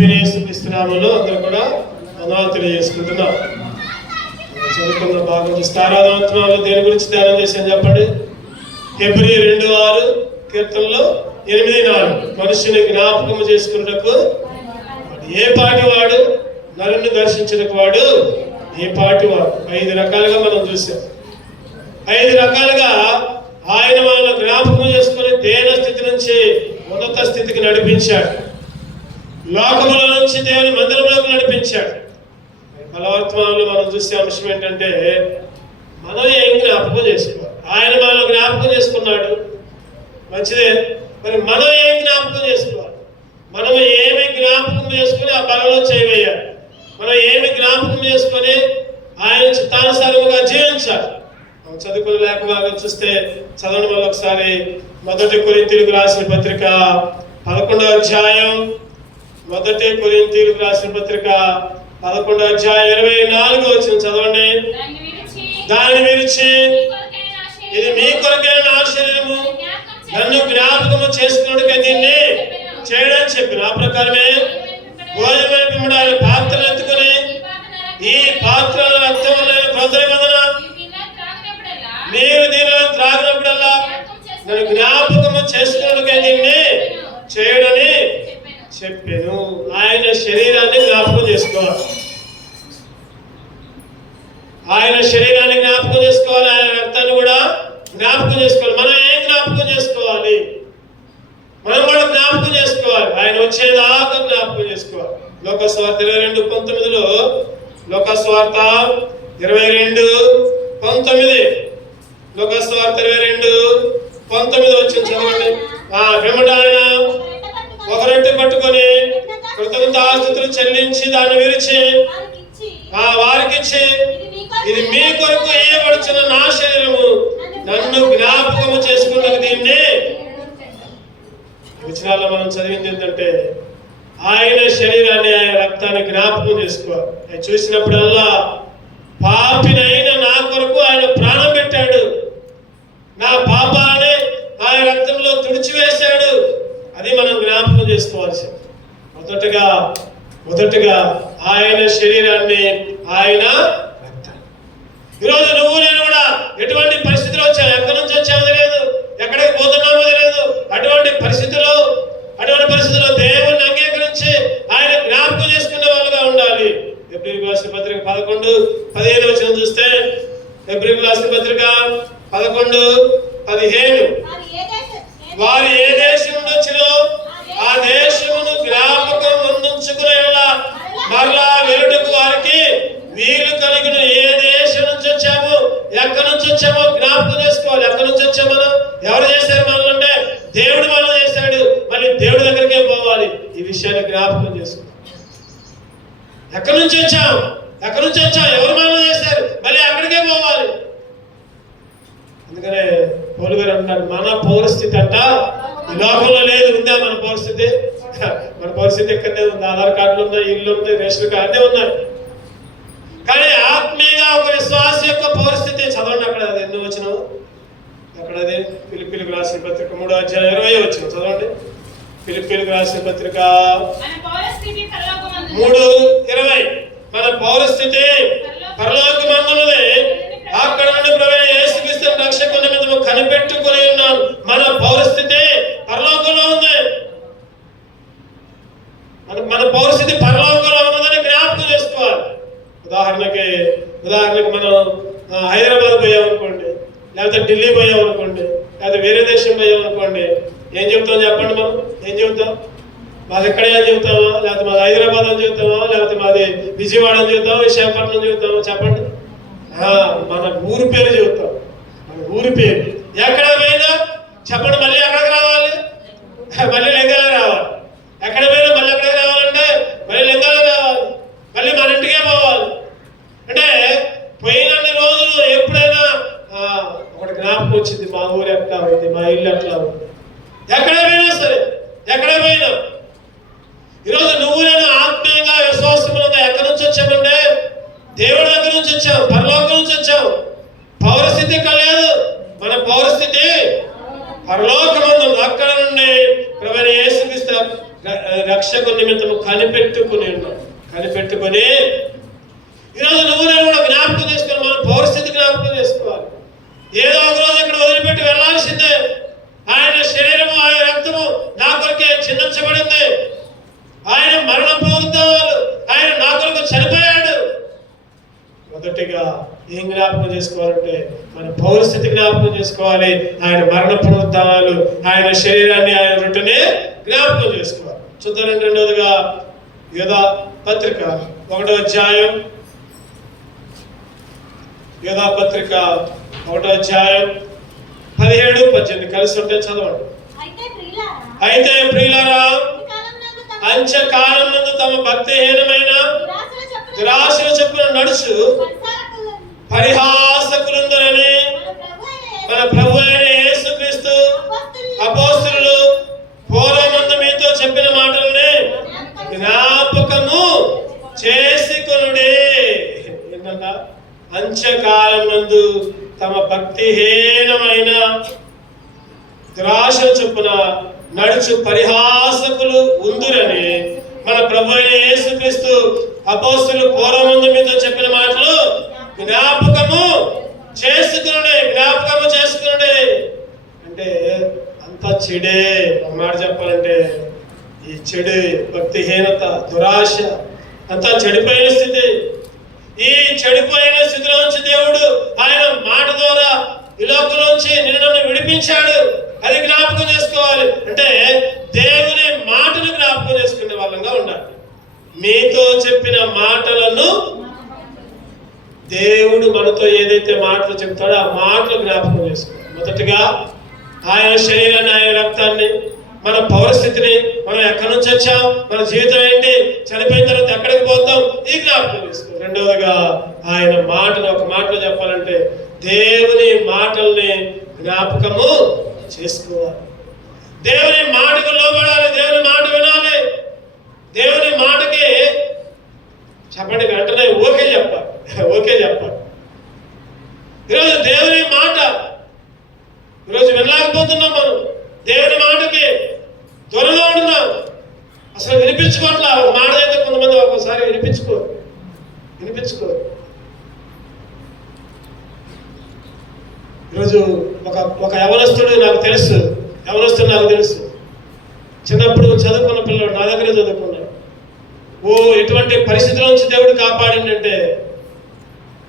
ప్రభువైన యేసుక్రీస్తు నామములో అందరూ కూడా వందనాలు తెలియజేసుకుంటున్నాం. చదువుకున్న భాగం స్థారాధనలో దేని గురించి ధ్యానం చేశాను చెప్పండి. హెబ్రీ 2:6 కీర్తనలో 8:4 మనుషుని జ్ఞాపకం చేసుకున్నటకు ఏ పాటి వాడు, నరుని దర్శించడానికి వాడు ఏ పాటి వాడు. 5 రకాలుగా మనం చూసాం. 5 రకాలుగా ఆయన మనల్ని జ్ఞాపకం చేసుకుని దేన స్థితి నుంచి ఉన్నత స్థితికి నడిపించాడు. లోకముల నుంచి దేవుని మందిరంలోకి నడిపించాడు. బలవర్తమానంలో మనం చూసే అంశం ఏంటంటే మనం ఏం జ్ఞాపకం చేసుకోవాలి. ఆయన మనల్ని జ్ఞాపకం చేసుకున్నాడు, మంచిదే. మరి మనం ఏం జ్ఞాపకం చేసుకోవాలి? మనం ఏమి జ్ఞాపకం చేసుకుని ఆ బలలో చేయవేయాలి. మనం ఏమి జ్ఞాపకం చేసుకొని ఆయన చిత్తానుసారముగా జీవించాలి. చదువుకుని లేక బాగా చూస్తే చదవడం వల్ల ఒకసారి 1 కొరింథీయులకు రాసిన పత్రిక 11వ అధ్యాయం 1 కొరింథీయులకు రాసిన పత్రిక 11వ అధ్యాయం 24వ వచనం చదవండి. దాన్ని విరిచి ఇది మీ కొరకైన నా శరీరము, నన్ను జ్ఞాపకము చేసుకున్నట్టుగా దీన్ని చేయడానికి చెప్పిన ఆ ప్రకారమే భోజనం పిమ్మడాలి పాత్రలు ఎత్తుకుని ఈ పాత్రల రక్తం మీరు దీనిలో త్రాగినప్పుడల్లా నన్ను జ్ఞాపకము చేసుకున్నట్టుగా దీన్ని చేయడని చెప్పాను. ఆయన శరీరాన్ని జ్ఞాపకం చేసుకోవాలి. ఆయన శరీరాన్ని జ్ఞాపకం చేసుకోవాలి. ఆయన రక్తాన్ని కూడా జ్ఞాపకం చేసుకోవాలి. మనం ఏం జ్ఞాపకం చేసుకోవాలి? మనం కూడా జ్ఞాపకం చేసుకోవాలి. ఆయన వచ్చేదాకా జ్ఞాపకం చేసుకోవాలి. లోకస్వార్త 22:19 లోకస్వార్త 22:19 లోకస్వార్త 22:19 వచ్చిన చదవండి. వెంబడి ఆయన ఒక రొట్టె పట్టుకొని కృతజ్ఞతాస్తుతులు చెల్లించి దాన్ని విరిచి వారికిచ్చి ఇది మీ కొరకు వేయబడుచున్న నా శరీరము, నన్ను జ్ఞాపకము చేసుకున్న దీన్ని. వచనాల్లో మనం చదివింది ఏంటంటే ఆయన శరీరాన్ని, ఆయన రక్తాన్ని జ్ఞాపకం చేసుకోవాలి. ఆయన చూసినప్పుడల్లా పాపినైన నా కొరకు ఆయన ప్రాణం పెట్టాడు, నా పాపాన్ని ఆయన రక్తంలో తుడిచివేశాడు. అది మనం జ్ఞాపకం చేసుకోవాల్సింది. మొదటగా ఆయన శరీరాన్ని, ఆయన రక్తాన్ని. ఈరోజు నువ్వు నేను కూడా ఎటువంటి పరిస్థితులు వచ్చావు, ఎక్కడి నుంచి వచ్చామో తెలియదు, ఎక్కడికి పోతున్నామో తెలియదు. అటువంటి పరిస్థితుల్లో దేవుణ్ణి అంగీకరించి ఆయన జ్ఞాపకం చేసుకునే వాళ్ళుగా ఉండాలి. హెబ్రీయులకు రాసిన పత్రిక 11:15 వచనం చూస్తే, హెబ్రీయులకు రాసిన పత్రిక 11:15 వారు ఏ దేశం నుండి వచ్చినో ఆ దేశమును జ్ఞాపకం ఉంచుకునేలా మరలా వెలుటకు వారికి వీలు కలిగిన. ఏ దేశం నుంచి వచ్చామో, ఎక్కడి నుంచి వచ్చామో జ్ఞాపకం చేసుకోవాలి. ఎక్కడి నుంచి వచ్చామో, ఎవరు చేశారు మనల్ని అంటే దేవుడు మనం చేశాడు. మళ్ళీ దేవుడి దగ్గరికే పోవాలి. ఈ విషయాన్ని జ్ఞాపకం చేసుకోవాలి. ఎక్కడి నుంచి వచ్చాం, ఎవరు మనం చేశారు, మళ్ళీ అక్కడికే పోవాలి. అందుకనే పౌలు గారు అంటారు, మన పౌరస్థితి అంట ఈ లోకంలో లేదు. ఉందా మన పరిస్థితి? మన పరిస్థితి ఎక్కడనే ఉంది. ఆధార్ కార్డులు ఉన్నాయి, ఇల్లు ఉన్నాయి, రేషన్ కార్డు అన్నీ ఉన్నాయి. కానీ ఆత్మీయంగా ఒక విశ్వాస యొక్క పరిస్థితి చదవండి. అక్కడ అది ఎందుకు వచ్చినావు? అక్కడది ఫిలిప్పీయులకు రాసిన పత్రిక 3వ అధ్యాయం 20 వచ్చిన చదవండి. ఫిలిప్పీయులకు రాసిన పత్రిక 3:20 మన పౌరస్థితి పరలోకమందున్నది. అక్కడ నుండి ప్రభువైన యేసుక్రీస్తు రక్షకుని నిమిత్తము కనిపెట్టుకుని ఉన్నాం. మన పౌరస్థితి పరలోకంలో ఉంది. మన పౌరస్థితి పరలోకంలో ఉన్నదని జ్ఞాపకం చేసుకోవాలి. ఉదాహరణకి మనం హైదరాబాద్ పోయామనుకోండి, లేకపోతే ఢిల్లీ పోయామనుకోండి, లేకపోతే వేరే దేశం పోయామనుకోండి, ఏం చెప్తాం చెప్పండి? మనం ఏం చెబుతాం? మాది ఎక్కడ అని చెబుతామా, లేకపోతే మాది హైదరాబాద్ అని చెబుతామా, లేకపోతే మాది విజయవాడ అని చెబుతామా, విశాఖపట్నం చెబుతామా? చెప్పండి. మన ఊరి పేరు చెబుతాం. మన ఊరి పేరు ఎక్కడ పోయినా చెప్పండి. మళ్ళీ ఎక్కడికి రావాలి? మళ్ళీ లింగాలే రావాలి. ఎక్కడ పోయినా మళ్ళీ ఎక్కడికి రావాలంటే మళ్ళీ లింగాలే రావాలి. మళ్ళీ మన ఇంటికే పోవాలి. అంటే పోయినన్ని రోజులు ఎప్పుడైనా ఒకటి జ్ఞాపకం వచ్చింది, మా ఊరు ఎట్లా ఉంది, మా ఇల్లు ఎట్లా ఉంది. ఎక్కడ పోయినా సరే, ఎక్కడ పోయినా ఈరోజు నువ్వు నేను ఆత్మీయంగా విశ్వాసములుగా ఎక్కడి నుంచి వచ్చామంటే దేవుడి దగ్గర నుంచి వచ్చాం, పరలోకం నుంచి వచ్చాం. పౌరస్థితి కలేదు. మన పౌరస్థితి పరలోకమందు. అక్కడ నుండి ప్రభువైన యేసుక్రీస్తు రక్షకు నిమిత్తము కనిపెట్టుకుని ఉన్నాం. కనిపెట్టుకుని ఈరోజు నువ్వు నేను కూడా జ్ఞాపకం చేసుకోవాలి. మన పరిస్థితి జ్ఞాపకం చేసుకోవాలి. ఏదో ఒక రోజు ఇక్కడ వదిలిపెట్టి వెళ్ళాల్సిందే. ఆయన శరీరము, ఆయన రక్తము నా కొరకే చిందించబడింది. ఆయన మరణ పునరుద్ధానాలు, ఆయన నా కొరకు చనిపోయాడు. మొదటిగా ఏం జ్ఞాపకం చేసుకోవాలంటే మన పౌరస్థితి జ్ఞాపకం చేసుకోవాలి. ఆయన మరణ పునరుద్ధానాలు, ఆయన శరీరాన్ని, ఆయన రొట్టెని జ్ఞాపకం చేసుకోవాలి. చూద్దాం. రెండవదిగా యోధా పత్రిక 1వ అధ్యాయం, యోధా పత్రిక 1వ అధ్యాయం 17-18 కలిసి ఉంటే చదవండి. అయితే ప్రియులారా, అంత్యకాలం నందు తమ భక్తిహీనమైన దురాశల చొప్పున నడుచు పరిహాసకులందరని మన ప్రభు అయిన యేసుక్రీస్తు అపోస్తలులు పూర్వమందు మీతో చెప్పిన మాటలనే జ్ఞాపకము చేసుకొనుడే. ఏంటంటే అంత్యకాలం నందు తమ భక్తిహీనమైన దురాశల చొప్పున నడుచు పరిహాసకులు ఉందురని మన ప్రభు అయిన యేసుక్రీస్తు అపోస్తలులు పూర్వమందు మీతో చెప్పిన మాటలు జ్ఞాపకము చేసుకునుడే. జ్ఞాపకము చేసుకునుడే అంటే అంతా చెడే. ఒక మాట చెప్పాలంటే ఈ చెడు, భక్తిహీనత, దురాశ అంతా చెడిపోయిన స్థితి. ఈ చెడిపోయిన స్థితిలో నుంచి దేవుడు ఆయన మాట ద్వారా ఈ లోకం నుంచి నిన్ను విడిపించాడు. అది జ్ఞాపకం చేసుకోవాలి. అంటే దేవుని మాటను జ్ఞాపకం చేసుకునే వాళ్ళంగా ఉండాలి. మీతో చెప్పిన మాటలను, దేవుడు మనతో ఏదైతే మాటలు చెప్తాడో ఆ మాటలు జ్ఞాపకం చేసుకోవాలి. మొదటిగా ఆయన శరీరాన్ని, ఆయన రక్తాన్ని, మన పౌరస్థితిని, మనం ఎక్కడి నుంచి వచ్చాం, మన జీవితం ఏంటి, చనిపోయిన తర్వాత ఎక్కడికి పోతాం, ఈ జ్ఞాపకం చేసుకోవాలి. రెండవదిగా ఆయన మాటలు, ఒక మాటలో చెప్పాలంటే దేవుని మాటల్ని జ్ఞాపకము చేసుకోవాలి. దేవుని మాటకు లోబడాలి. దేవుని మాట వినాలి. దేవుని మాటకి చెప్పండి వెంటనే ఓకే చెప్పాలి. ఓకే చెప్పాలి. ఈరోజు దేవుని మాట ఈరోజు వినలేకపోతున్నాం. మనం దేవుని మాటకి దూరంగా ఉంటున్నాం. అసలు వినిపించుకోవట్లా. ఒక మాట అయితే కొంతమంది ఒక్కోసారి వినిపించుకోరు. ఈరోజు ఒక యవనస్తుడు నాకు తెలుసు. చిన్నప్పుడు చదువుకున్న పిల్లలు నా దగ్గరే చదువుకున్నాడు. ఎటువంటి పరిస్థితుల నుంచి దేవుడు కాపాడిందంటే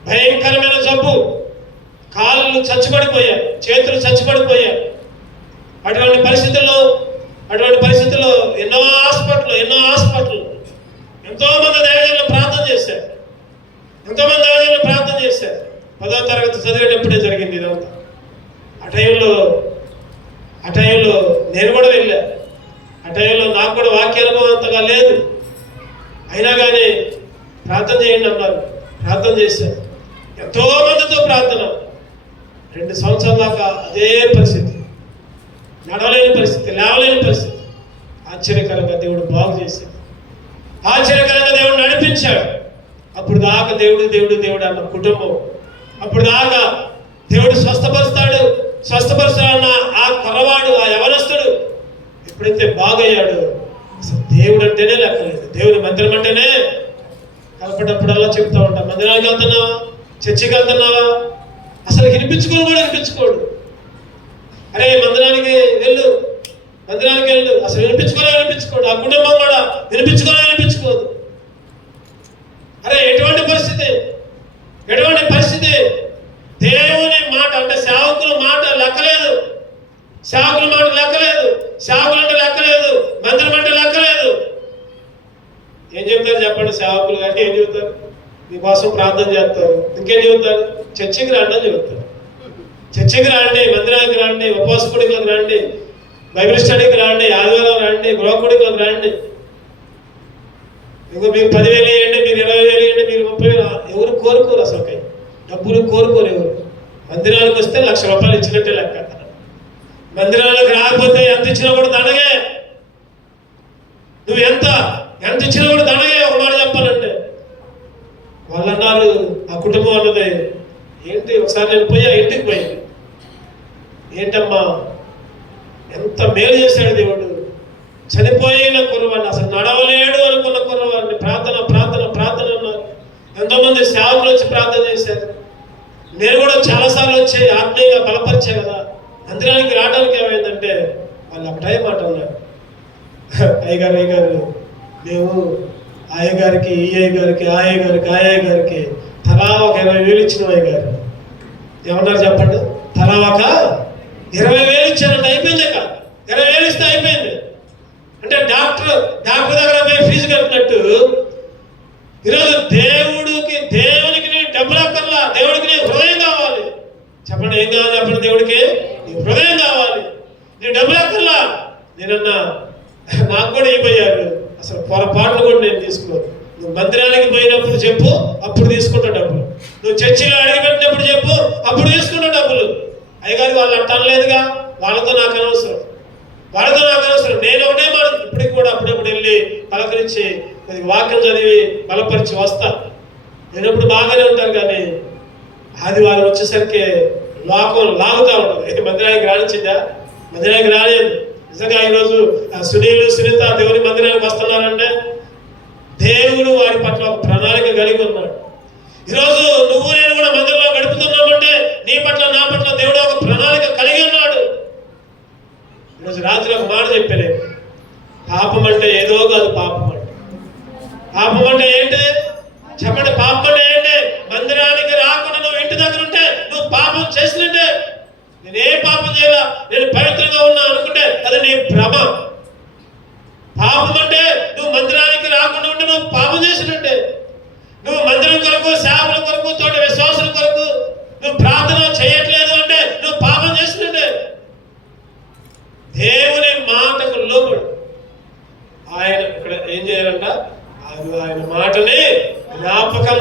భయంకరమైన జబ్బు, కాళ్ళు చచ్చిపడిపోయాయి, చేతులు చచ్చిపడిపోయాయి. అటువంటి పరిస్థితుల్లో ఎన్నో హాస్పిటల్ ఎంతో మంది దైవజనులు ప్రార్థన చేశారు. 10వ తరగతి చదివేటప్పుడే జరిగింది ఇదంతా. ఆ టైంలో నేను కూడా వెళ్ళా. ఆ టైంలో నాకు కూడా వాక్య అనుభవం అంతగా లేదు. అయినా కానీ ప్రార్థన చేయండి అన్నారు. ప్రార్థన చేశాను. ఎంతో మందితో ప్రార్థన. 2 సంవత్సరాల దాకా అదే పరిస్థితి, నడవలేని పరిస్థితి, లేవలేని పరిస్థితి. ఆశ్చర్యకరంగా దేవుడు బాగు చేశాడు. ఆశ్చర్యకరంగా దేవుడు నడిపించాడు. అప్పుడు దాకా దేవుడు అన్న కుటుంబం, అప్పుడు దాకా దేవుడు స్వస్థపరుస్తాడన్న ఆ కొరవాడు, ఆ యవనస్తుడు ఎప్పుడైతే బాగయ్యాడు, అసలు దేవుడు అంటేనే లెక్కలేదు. దేవుని మందిరం అంటేనే కలపటప్పుడల్లా చెప్తా ఉంటాం, మందిరానికి వెళ్తున్నావా, చర్చికి వెళ్తున్నావా, అసలు వినిపించుకోడు. అరే మందిరానికి వెళ్ళు, అసలు వినిపించుకోడు. ఆ కుటుంబం కూడా వినిపించుకోదు. అరే ఎటువంటి పరిస్థితి. దేవుని మాట అంటే సేవకుల మాట లెక్కలేదు. సేవకులు అంటే లెక్కలేదు. మందిరం అంటే లెక్కలేదు. ఏం చెప్తారు చెప్పండి? సేవకులు కానీ ఏం చెబుతారు? మీకోసం ప్రార్థన చేస్తారు. ఇంకేం చెబుతారు? చర్చికి రండి అని చెబుతారు. చర్చికి రండి, మందిరానికి రండి, ఉపవాస కూడికలకు రండి, బైబిల్ స్టడీకి రండి, ఆదివారం రండి, గృహ కూడికలకు రండి. ఇంకో మీరు 10,000 ఇవ్వండి, మీరు 20,000 ఇవ్వండి, మీరు 30,000. ఎవరు కోరుకోరు. అసలు డబ్బులు కోరుకోరు ఎవరు. మందిరానికి వస్తే ₹1,00,000 ఇచ్చినట్టే లెక్క. మందిరాలకు రాకపోతే ఎంత ఇచ్చినా కూడా దండగే. నువ్వు ఎంత ఇచ్చినా కూడా దండగే. ఒక మాట చెప్పాలంటే వాళ్ళు అన్నారు, ఆ కుటుంబం అన్నది ఏంటి, ఒకసారి నేను ఇంటికి పోయాను. ఏంటమ్మా ఎంత మేలు చేశాడు దేవుడు, చనిపోయిన కుర్రవాడిని, అసలు నడవలేడు అనుకున్న కుర్రవాడిని ప్రార్థన ప్రార్థన ప్రార్థన అన్నారు. ఎంతోమంది సేవకులు వచ్చి ప్రార్థన చేశారు. నేను కూడా చాలాసార్లు వచ్చి ఆత్మీయంగా బలపరిచా కదా. మందిరానికి రావడానికి ఏమైందంటే వాళ్ళు ఒకటే మాట అన్నారు, అయ్యగారు మేము అయ్యగారికి ఈ అయ్యగారికి ఆ అయ్యగారికి తలా ఒక 20,000 ఇచ్చిన అయ్యగారు. ఏమన్నారు చెప్పండి? తలా ఒక 20,000 ఇచ్చారంటే అయిపోయింది. 20,000 ఇస్తే అయిపోయింది. అంటే డాక్టర్ దగ్గర పోయి ఫీజు కట్టినట్టు ఈరోజు దేవునికి నీ డబ్బులు అక్కర్లా, దేవుడికి నీ హృదయం కావాలి. చెప్పండి, ఏం కావాలి చెప్పండి? దేవుడికి నీ హృదయం కావాలి, నీ డబ్బులు అక్కర్లా. నేనన్నా నాకు కూడా ఇవ్వయ్యారు, అసలు పొరపాట్లు కూడా నేను తీసుకోను. నువ్వు మందిరానికి పోయినప్పుడు చెప్పు, అప్పుడు తీసుకుంటా డబ్బులు. నువ్వు చర్చిలో అడిగిపెట్టినప్పుడు చెప్పు, అప్పుడు తీసుకుంటా డబ్బులు. అయ్యగారు వాళ్ళు అంటలేదుగా, వాళ్ళతో నాకు అనవసరం. నేను ఒకటే మాట ఇప్పటికి కూడా అప్పుడప్పుడు వెళ్ళి పలకరించి కొద్దిగా వాక్యం చదివి బలపరిచి వస్తా. నేనప్పుడు బాగానే ఉంటారు, కానీ ఆదివారం వచ్చేసరికి లోకం లాగుతూ ఉంటుంది. మందిరానికి రానిచ్చిందా? మందిరానికి రాలేదు. నిజంగా ఈరోజు సునీలు సునీత దేవుని మందిరానికి వస్తున్నారంటే దేవుడు వారి పట్ల ఒక ప్రణాళిక కలిగి ఉన్నాడు. ఈరోజు నువ్వు నేను కూడా మందిరంలో గడుపుతున్నామంటే నీ పట్ల నా పట్ల దేవుడు ఒక ప్రణాళిక కలిగి ఉన్నాడు. ఈరోజు రాత్రి ఒక మాట చెప్పలేదు, పాపం అంటే ఏదో కాదు. పాపం అంటే ఏంటి చెప్పండి? పాపం అంటే ఏంటి? మందిరానికి రాకుండా నువ్వు ఇంటి దగ్గర ఉంటే నువ్వు పాపం చేసినట్టే. నేనే పాపం చేయాలా, నేను పవిత్రంగా ఉన్నా అనుకుంటే అది నీ భ్రమ. పాపం అంటే నువ్వు మందిరానికి రాకుండా ఉంటే నువ్వు పాపం చేసినట్టే. నువ్వు మందిరం కొరకు, సేవల కొరకు, తోటి విశ్వాసుల కొరకు నువ్వు ప్రార్థన చేయట్లేదు అంటే నువ్వు పాపం చేసినట్టే. దేవుని మాటకు లోబడు. ఆయన ఇక్కడ ఏం చేయాలంట? ఆయన మాటని జ్ఞాపకం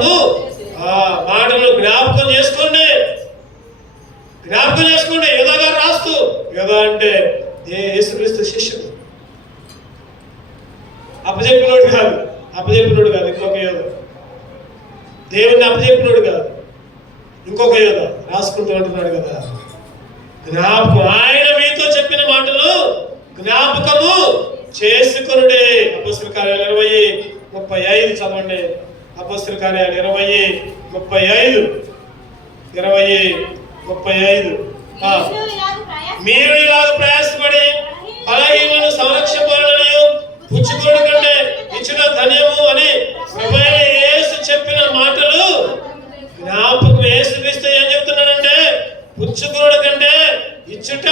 చేసుకోండి. యోధా గారు రాస్తూ, యోధా అంటే యేసుక్రీస్తు శిష్యుడు, అప్పచెప్పినోడు కాదు, ఇంకొక యోధ. దేవుణ్ణి అప్పచెప్పినోడు కాదు, ఇంకొక యోధ రాసుకుంటూ ఉంటున్నాడు కదా. జ్ఞాపకం, ఆయన మీతో చెప్పిన మాటలు జ్ఞాపకము చేసుకొనుడే. అపొస్తలుల కార్యాలు 20:35 చదవండి. అపొస్తలుల కార్యాలు 20:35 మీరు ఇలాగ ప్రయాసపడి బలహీనులను సంరక్షింపబడుటయు పుచ్చుకొనుట కంటే ఇచ్చుట ధన్యము అని ప్రభువైన యేసు చెప్పిన మాటలు జ్ఞాపకం. యేసుక్రీస్తు ఏం చెప్తున్నాడంటే పుచ్చుకొనుట కంటే ఇచ్చుట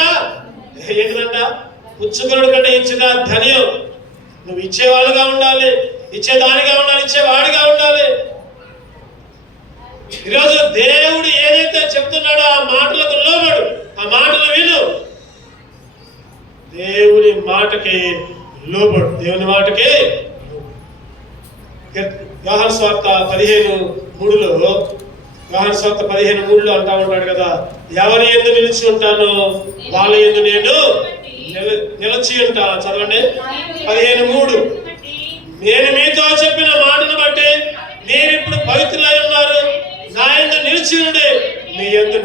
ఏంటంట? పుచ్చుకొనుట కంటే ఇచ్చుట ధన్యం. నువ్వు ఇచ్చేవాళ్ళుగా ఉండాలి, ఇచ్చేదానిగా ఉండాలి, ఇచ్చేవాడిగా ఉండాలి. ఈరోజు దేవుడు ఏదైతే చెప్తున్నాడో ఆ మాటలకు లోబడు, ఆ మాటలు విను. దేవుని మాటకి లోబడు, దేవుని మాటకి. యోహాను సువార్త 15:3లో అంటా ఉంటాడు కదా, ఎవరి యందు నిలిచి ఉంటానో వాళ్ళ యందు నేను నిలిచి ఉంటా. చదవండి 15:3. నేను మీతో చెప్పిన మాటను బట్టి మీరు ఇప్పుడు పవిత్రులై ఉన్నారు, నా యందు నిలిచి ఉండి మీ యందు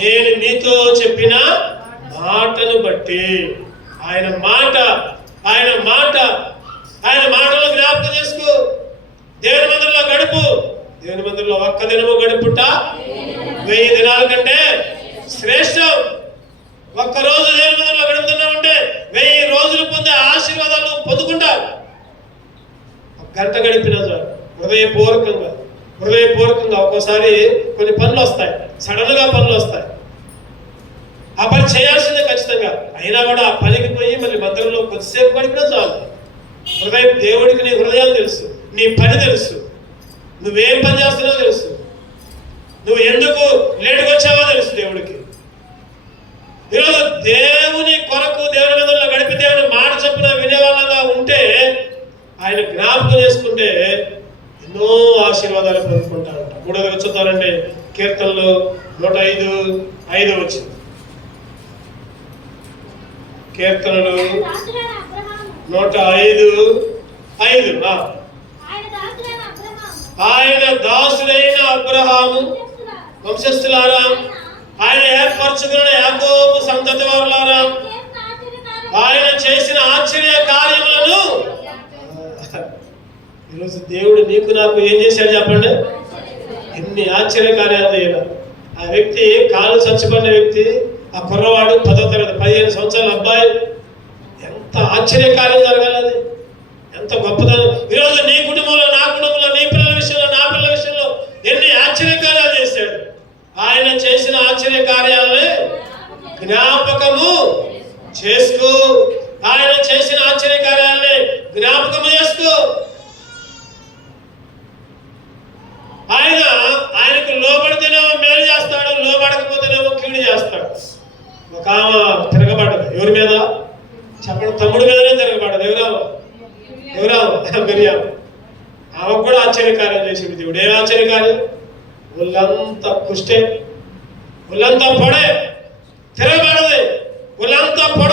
నేను మీతో చెప్పిన మాటను బట్టి. ఆయన మాటలు జ్ఞాపకం చేసుకో. దేవుని మందిరంలో గడుపు. దేవుని మందిరంలో ఒక్క దినము గడుపుట 1000 దినాల కంటే శ్రేష్టం. ఒక్కరోజు దేవుని మందిరంలో గడుపుతున్నామంటే 1000 రోజులు పొందే ఆశీర్వాదాలు పొందుకుంటావు. ఒక గంట గడిపినా చాలు. హృదయపూర్వకంగా ఒక్కోసారి కొన్ని పనులు వస్తాయి, సడన్ గా పనులు వస్తాయి. ఆ పని చేయాల్సిందే ఖచ్చితంగా. అయినా కూడా ఆ పనికి పోయి మళ్ళీ మందిరంలో కొద్దిసేపు గడిపినా చాలు. దేవుడికి నీ హృదయం తెలుసు, నీ పని తెలుసు, నువ్వేం పని చేస్తున్నావో తెలుసు, నువ్వు ఎందుకు లేటుగా వచ్చావో తెలుసు దేవుడికి. ఈరోజు దేవుని కొరకు దేవుని మందిరంలో గడిపి దేవుని మాట చొప్పున వినేవాళ్ళగా ఉంటే, ఆయన జ్ఞాపకం చేసుకుంటే ఎన్నో ఆశీర్వాదాలు పొందుకుంటారంట. 3వ వచ్చుతారండి కీర్తనలు 105:5 వచ్చింది. కీర్తనలు 105:5. ఆయన దాసుడైన అబ్రహాము వంశస్థులారా, ఆయన ఏర్పరచుకున్న యాకోబు సంతతి వారులారా, ఆయన చేసిన ఆశ్చర్య కార్యములను. ఈరోజు దేవుడు నీకు నాకు ఏం చేశాడు చెప్పండి? ఎన్ని ఆశ్చర్య కార్యాలు చేయాలి. ఆ వ్యక్తి కాలు చచ్చిపడిన వ్యక్తి, ఆ కుర్రవాడు 10వ తరగతి 15 సంవత్సరాల అబ్బాయి, ఎంత ఆశ్చర్య కార్యం జరగాలి, ఎంత గొప్పదనం. ఈరోజు నీ కుటుంబంలో, నా కుటుంబంలో, నీ పిల్లల విషయంలో, నా పిల్లల విషయంలో ఎన్ని ఆశ్చర్య కార్యాలు చేశాడు. ఆయన చేసిన ఆశ్చర్య కార్యాలే జ్ఞాపకము చేసుకో. ఆయన చేసిన ఆశ్చర్య కార్యాలనే జ్ఞాపకము చేసుకో. ఆయనకు లోబడితేనేమో మేలు చేస్తాడు, లోబడకపోతేనేమో కీడు చేస్తాడు. ఒక ఆమె తిరగబడ్డది. ఎవరి మీద చెప్పండి? తమ్ముడి మీదనే తిరగబడ్డది. ఎవరావు మిరియాం. ఆమెకు కూడా ఆశ్చర్యకార్యం చేసింది దేవుడు. ఏం ఆశ్చర్యకార్యం? ఒళ్ళంతా కుష్టే, ఒళ్ళంతా పొడే, తిరగబడది, ఒళ్ళంతా పొడ.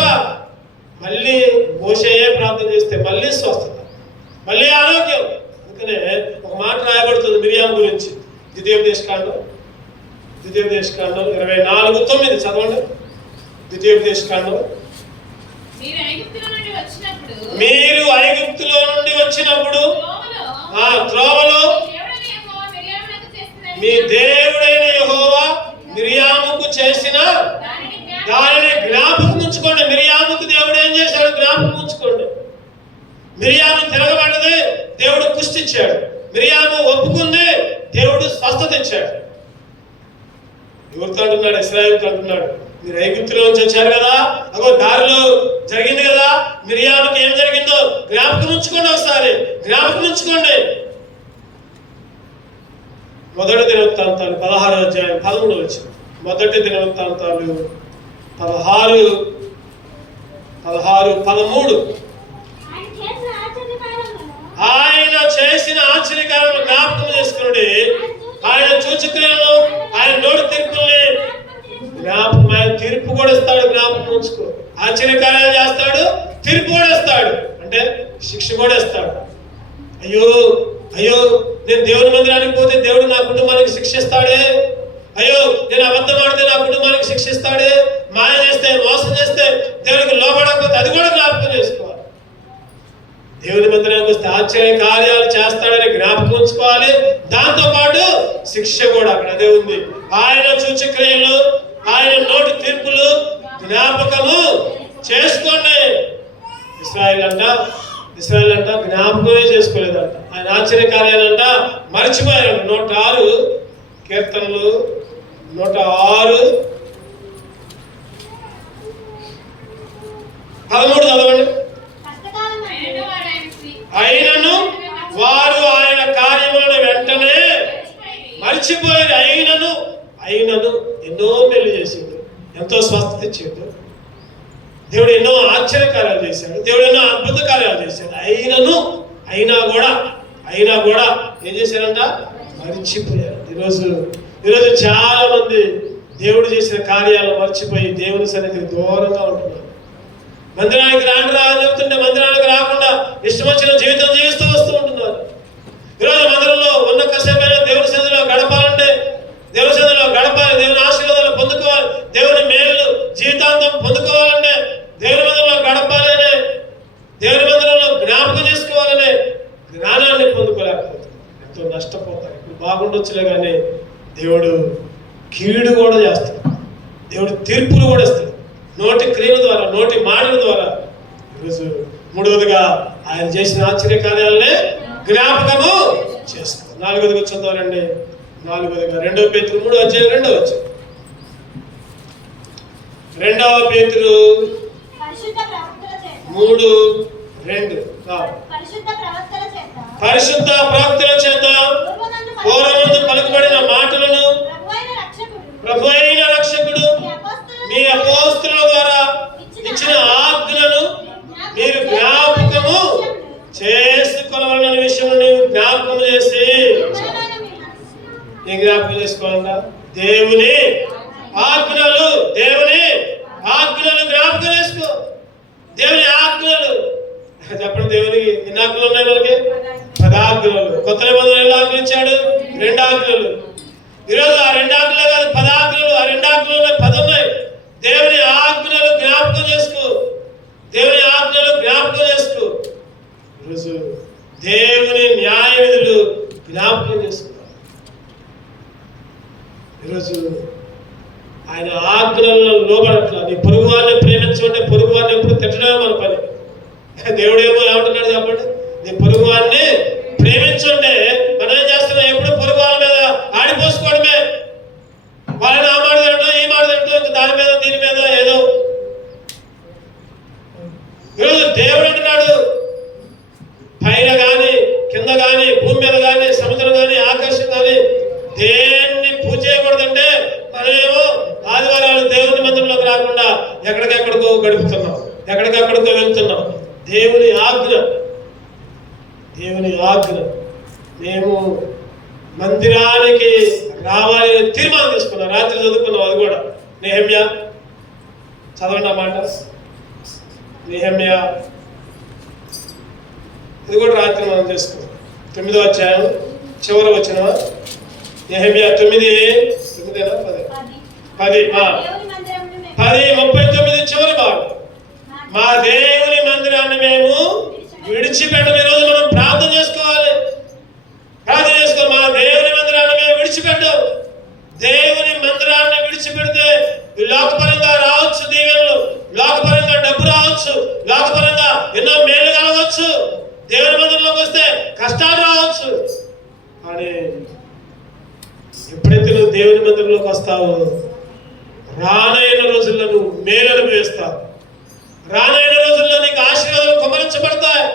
మళ్ళీ మోషేయే ప్రార్థన చేస్తే మళ్ళీ స్వస్థత, మళ్ళీ ఆరోగ్యం. అందుకనే ఒక మాట రాయబడుతుంది మిరియాం గురించి. ద్వితీయోపదేశకాండం 24:9 చదవండి. ద్వితీయోపదేశకాండం. మీరు ఐగుప్తులో నుండి వచ్చినప్పుడు ఆ త్రోవలో మీ దేవుడైన యెహోవా మిరియాముకు చేసిన దానిని జ్ఞాపకం ఉంచుకోండి. మిరియాముకు దేవుడు ఏం చేశాడు? జ్ఞాపకం ఉంచుకోండి. మిరియాము తిరగబడ్డది, దేవుడు పుష్టిచ్చాడు. మిరియాము ఒప్పుకుంది, దేవుడు స్వస్థత ఇచ్చాడు. ఎవరితో అంటున్నాడు? ఇశ్రాయేలుతో అంటున్నాడు. మీరు ఐగుప్తులో నుంచి వచ్చారు కదా, అగో దారిలో జరిగింది కదా, మిరియాముకి ఏం జరిగిందో జ్ఞాపకం ఉంచుకోండి. ఒకసారి జ్ఞాపకం ఉంచుకోండి. మొదటి దినవృత్తాంతాలు 16వ అధ్యాయం 13 వచ్చింది. మొదటి దినవృత్తాంతాలు 16:13. ఆయన చేసిన ఆశ్చర్యకార్యాలను జ్ఞాపకం చేసుకుని ఆయన సూచక్రియలను, ఆయన నోటి తీర్పుల్ని జ్ఞాపకం, ఆయన తీర్పు కూడా ఇస్తాడు. జ్ఞాపకం ఉంచుకో. ఆశ్చర్యకార్యాలు చేస్తాడు, తీర్పు కూడా ఇస్తాడు, అంటే శిక్ష కూడా ఇస్తాడు. అయ్యో నేను దేవుని మందిరానికి పోతే దేవుడు నా కుటుంబానికి శిక్షిస్తాడే, అయ్యో నేను అబద్ధం ఆడితే నా కుటుంబానికి శిక్షిస్తాడే, మాయ చేస్తే, మోసం చేస్తే, దేవునికి లోబడకపోతే అది కూడా జ్ఞాపకం చేసుకోవాలి. దేవుని మందిరానికి వస్తే ఆశ్చర్య కార్యాలు చేస్తాడని జ్ఞాపకం ఉంచుకోవాలి. దాంతో పాటు శిక్ష కూడా అక్కడ అదే ఉంది. ఆయన సూచక్రియలు, ఆయన నోటి తీర్పులు జ్ఞాపకము చేసుకోండి. ఇశ్రాయేల్ అంట జ్ఞాపకమే చేసుకోలేదంట. ఆయన ఆశ్చర్య కార్యాలంట మర్చిపోయారంట. 106 కీర్తనలు 106:13 చదవండి. అయినను వారు ఆయన కార్యములను వెంటనే మర్చిపోయారు. అయినను ఎన్నో మేలు చేసిండు, ఎంతో స్వస్థత ఇచ్చిండు, దేవుడు ఎన్నో ఆశ్చర్య కార్యాలు చేశాడు, దేవుడు ఎన్నో అద్భుత కార్యాలు చేశాడు. అయినా కూడా ఏం చేశారంట? మర్చిపోయారు. ఈరోజు చాలా మంది దేవుడు చేసిన కార్యాలను మర్చిపోయి దేవుని సన్నిధికి దూరంగా ఉంటున్నారు. మందిరానికి రా అని చెప్తుంటే మందిరానికి రాకుండా ఇష్టం వచ్చిన జీవితం జీవిస్తూ వస్తూ ఉంటున్నారు. ఈరోజు మందిరంలో ఉన్న కష్టమైన దేవుని సన్నిధిలో గడపాలంటే, దేవుని సన్నిధిలో గడపాలి, దేవుని ఆశీర్వాదాలు పొందుకోవాలి, దేవుని మేలు జీవితాంతం పొందుకోవాలంటే దేవుని మందిరంలో గడపాలనే, దేవుని మందిరంలో జ్ఞాపకం చేసుకోవాలనే జ్ఞానాన్ని పొందుకోలేకపోతుంది. ఎంతో నష్టపోతారు. ఇప్పుడు బాగుండొచ్చులే కానీ దేవుడు కీడు కూడా చేస్తాడు, దేవుడు తీర్పులు కూడా ఇస్తాడు. నోటి క్రియల ద్వారా, నోటి మాటల ద్వారా. ఈరోజు మూడవదిగా ఆయన చేసిన ఆశ్చర్య కార్యాలనే జ్ఞాపకము చేసుకో. 4వదిగా చదవాలండి. 4వదిగా 2 పేతురు 3:2 వచ్చింది. 2 పేతురు 3:2 పరిశుద్ధ ప్రవక్తల చేత పూర్వమందు పలుకుబడిన మాటలను ప్రభు అయిన రక్షకుడు మీ అపోస్తలుల ద్వారా ఇచ్చిన ఆజ్ఞలను మీరు జ్ఞాపకము చేసుకొనవలన విషయం నీవు జ్ఞాపకం చేసి జ్ఞాపకం చేసుకోవాలంట. దేవుని ఆజ్ఞలు జ్ఞాపకం చేసుకో. దేవుని ఆజ్ఞలు చెప్పండి. దేవునికి ఎన్ని ఆజ్ఞలు ఉన్నాయి? మనకి 10 ఆజ్ఞలు. కొత్త నిబంధనలు ఎలా ఆజ్ఞించాడు? 2 ఆజ్ఞలు. ఈరోజు ఆ 2 ఆజ్ఞలే కాదు, 10 ఆజ్ఞలు. ఆ 2 ఆజ్ఞలు 10 ఉన్నాయి. దేవుని ఆజ్ఞలు జ్ఞాపకం చేసుకో. ఈరోజు దేవుని న్యాయ విధులు జ్ఞాపకం చేసుకున్నాం. ఈరోజు ఆయన ఆజ్ఞలను లోబడట్లా. నీ పొరుగు వారిని ప్రేమించమంటే పొరుగు వారిని ఎప్పుడు తిట్టడమే మన పని. దేవుడు ఏమంటున్నాడు చెప్పండి, నీ పొరుగు వారిని ప్రేమించుంటే మనం ఏం చేస్తున్నాం, ఎప్పుడు పొరుగు వాళ్ళ మీద ఆడిపోసుకోవడమే. వాళ్ళని ఆ మాట తింటాం, ఈ మాట తింటాం, ఇంకా దాని మీద దీని మీద ఏదో. ఈరోజు దేవుడు అంటున్నాడు, పైన కానీ కింద కానీ భూమి మీద కానీ సముద్రం కానీ ఆకాశం కానీ దేన్ని పూజ చేయకూడదంటే మనమేమో ఆదివారాలు దేవుని మందిరంలోకి రాకుండా ఎక్కడికెక్కడికో గడుపుతున్నాం, ఎక్కడికెక్కడికో వెళ్తున్నాం. దేవుని ఆజ్ఞ, దేవుని ఆజ్ఞ. మేము మందిరానికి రావాలని తీర్మానం తీసుకున్నాం. రాత్రి చదువుకున్నాం, అది కూడా నెహెమ్యా. చదవండి అన్నమాట, నెహెమ్యా. ఇది కూడా రాత్రి మనం చేసుకున్నాం. 9వ అధ్యాయం చివరి వచనమా? నెహెమ్యా 10:39 చివరి భాగం. మా దేవుని మందిరాన్ని మేము విడిచిపెట్టము. ఈరోజు మనం ప్రార్థన చేసుకోవాలి, ప్రార్థన చేసుకోవాలి. మా దేవుని మందిరాన్ని మేము విడిచిపెట్టాం. దేవుని మందిరాన్ని విడిచిపెడితే లోకపరంగా రావచ్చు దీవెనలు, లోకపరంగా డబ్బు రావచ్చు, లోకపరంగా ఎన్నో మేలు కలగవచ్చు. దేవుని మందిరంలోకి వస్తే కష్టాలు రావచ్చు. కానీ ఎప్పుడైతే నువ్వు దేవుని మందిరంలోకి వస్తావో రానైన రోజుల్లో నువ్వు మేలు అనుభవిస్తావు. రానైన రోజుల్లో నీకు ఆశీర్వాదాలు కుమరించబడతాయి.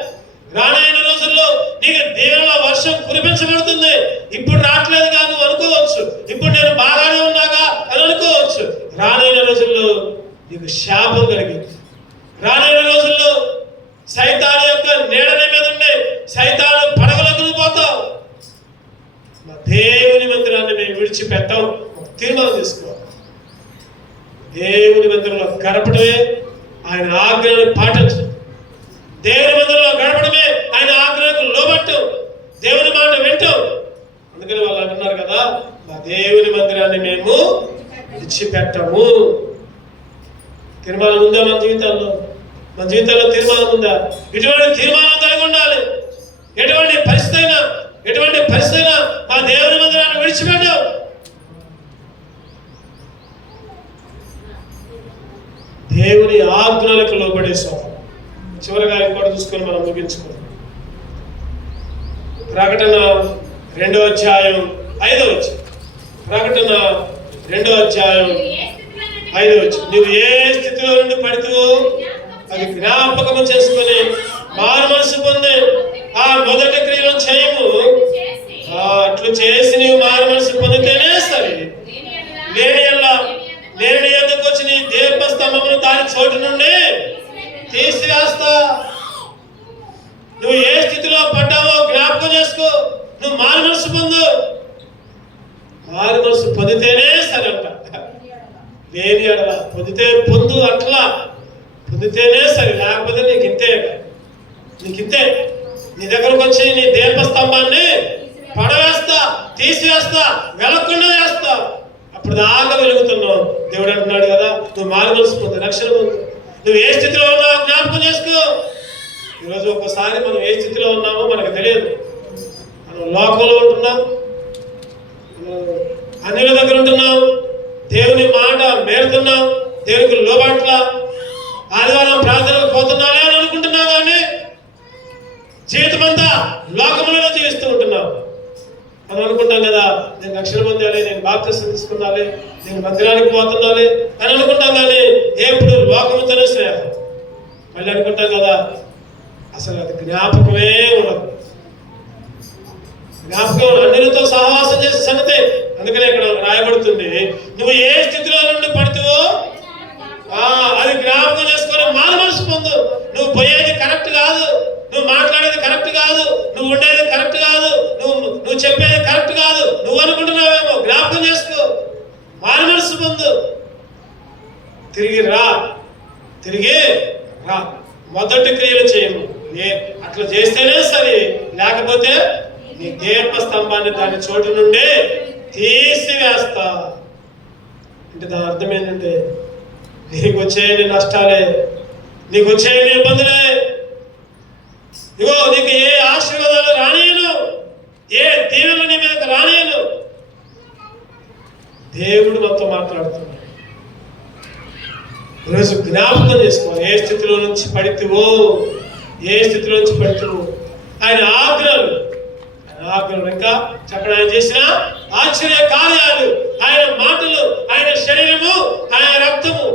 రానైన రోజుల్లో నీకు దేవుళ్ళ వర్షం కురిపించబడుతుంది. ఇప్పుడు రావట్లేదుగా నువ్వు అనుకోవచ్చు, ఇప్పుడు నేను బాగానే ఉన్నాగా అని అనుకోవచ్చు. రానైన రోజుల్లో నీకు శాపం కలిగింది. రానైన రోజుల్లో సైతాను యొక్క నీడని మీద ఉండే సైతాను పడగలకు పోతావు. మా దేవుని మందిరాన్ని మేము విడిచిపెట్టాం. తీర్మానం తీసుకోవాలి. దేవుని మందిరంలో గడపడమే ఆయన ఆజ్ఞలను పాటించు. దేవుని మందిరంలో గడపడమే ఆయన ఆజ్ఞలకు లోబట్టు. దేవుని మాట వింటాం. అందుకని వాళ్ళు అంటున్నారు కదా, మా దేవుని మందిరాన్ని మేము విడిచిపెట్టము. తీర్మానం ఉందా మన జీవితాల్లో? మన జీవితంలో తీర్మానం ఉందా? ఇటువంటి తీర్మానం కలిగి ఉండాలి. ఎటువంటి పరిస్థితి అయినా మా దేవుని మందిరాన్ని విడిచిపెట్టాం. దేవుని ఆజ్ఞలకు లోబడేసాం. చివరిగా ఇంకోటి చూసుకొని మనం ముగించుకోం. ప్రకటన 2వ అధ్యాయం 5వ వచనం. ప్రకటన 2వ అధ్యాయం 5వ వచనం. నువ్వు ఏ స్థితిలో నుండి పడితే అది జ్ఞాపకము చేసుకొని మారు మనసు పొంది ఆ మొదటి క్రియలను చేయము. అట్లు చేసి నీవు మారు మనసు పొందితేనే సరే. నేను నీ యొద్దకు వచ్చి నీ దీపస్తంభమును దాని చోటు నుండి తీసివేస్తా. నువ్వు ఏ స్థితిలో పడ్డావో జ్ఞాపకం చేసుకో. నువ్వు మారు మనసు పొందు. మారు మనసు పొందితేనే సరే అంట. లేని అడల పొందితే పొందు, అట్లా పొందితేనే సరే. లేకపోతే నీకు ఇంతే. నీ దగ్గరకు వచ్చి నీ దీపస్తంభాన్ని పడవేస్తా, తీసివేస్తా, వెలగకుండా వేస్తా. అప్పుడు దాకా వెలుగుతున్నావు. దేవుడు అంటున్నాడు కదా, నువ్వు మారు మనసు పొందు, రక్షణ పొందు. నువ్వు ఏ స్థితిలో ఉన్నావో జ్ఞాపకం చేసుకో. ఈరోజు ఒక్కసారి మనం ఏ స్థితిలో ఉన్నామో మనకు తెలియదు. మనం లోకంలో ఉంటున్నాం, అన్యుల దగ్గర ఉంటున్నాం, దేవుని మాట మేరుతున్నాం, దేవునికి లోబట్ల ఆదివారం ప్రార్థనకు పోతున్నానే అని అనుకుంటున్నావు. కానీ జీవితం అంతా లోకంలోనే జీవిస్తూ ఉంటున్నావు. మనం అనుకుంటాం కదా, నేను రక్షణ పొందాలి, నేను బాప్తిసం తీసుకున్నాలి, నేను మందిరానికి పోతున్నాలి అని అనుకుంటాం. కానీ ఎప్పుడు లోకముతోనే స్నేహం. మళ్ళీ అనుకుంటాం కదా, అసలు అది జ్ఞాపకమే ఉండదు. జ్ఞాపకం అన్నిటితో సహవాసం చేసే సంగతే. అందుకనే ఇక్కడ రాయబడుతుంది, నువ్వు ఏ స్థితిలో నుండి పడుతావో అది జ్ఞాపకం చేసుకొని మారు మనసు పొందు. నువ్వు పోయేది కరెక్ట్ కాదు, నువ్వు మాట్లాడేది కరెక్ట్ కాదు, నువ్వు ఉండేది కరెక్ట్ కాదు, నువ్వు చెప్పేది కరెక్ట్ కాదు, నువ్వు అనుకుంటున్నావేమో. జ్ఞాపకం చేసుకో, మారు మనసు పొందు. తిరిగి రా. మొదటి క్రియలు చేయము. అట్లా చేస్తేనే సరే. లేకపోతే నీ దీపస్తంభాన్ని దాని చోటు నుండి తీసివేస్తా. అంటే దాని అర్థం ఏంటంటే, నీకు వచ్చే నష్టాలే, నీకు వచ్చే ఇబ్బందులే, ఇగో నీకు ఏ ఆశీర్వాదాలు రానియను, ఏ దీవెనలు నీ మీదకి రానియను. దేవుడు మనతో మాట్లాడుతున్నాడు. ఈరోజు జ్ఞాపకం చేసుకోవాలి, ఏ స్థితిలో నుంచి పడితివో, ఏ స్థితిలో నుంచి పడితివో. ఆయన ఆజ్ఞలు ఇంకా చెప్పడం, ఆయన చేసిన ఆశ్చర్య కార్యాలు, ఆయన మాటలు, ఆయన శరీరము, ఆయన రక్తము.